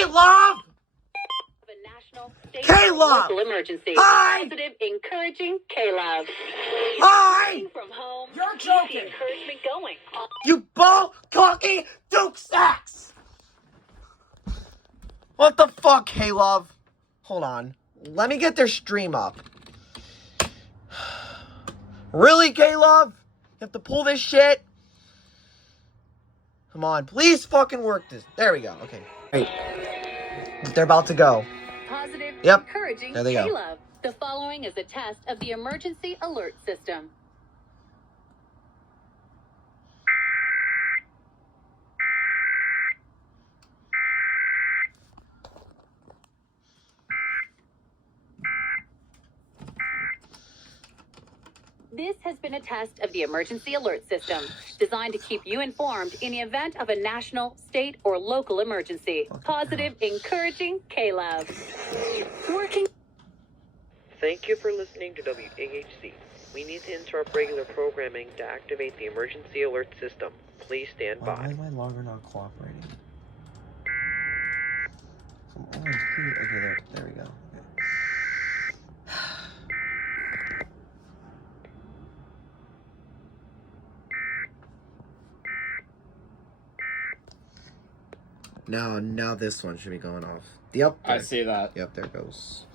K-Love! K-Love! Local emergency. Hi! Positive, encouraging K-Love. Hi! From home. You're joking. Encouragement going. You bull cocky Duke sacks! What the fuck, K-Love? Hold on. Let me get their stream up. Really, K-Love? You have to pull this shit? Come on, please fucking work this. There we go. Okay. Great. They're about to go. Positive, Yep. encouraging There they go. K-Love. The following is a test of the emergency alert system. This has been a test of the emergency alert system, designed to keep you informed in the event of a national, state, or local emergency. Positive, encouraging K-Love. Working. Thank you for listening to WAHC. We need to interrupt regular programming to activate the emergency alert system. Please stand by. Why is my logger not cooperating? Come on, please. Okay, there we go. Okay. Now this one should be going off. Yep. I see that. Yep, there it goes.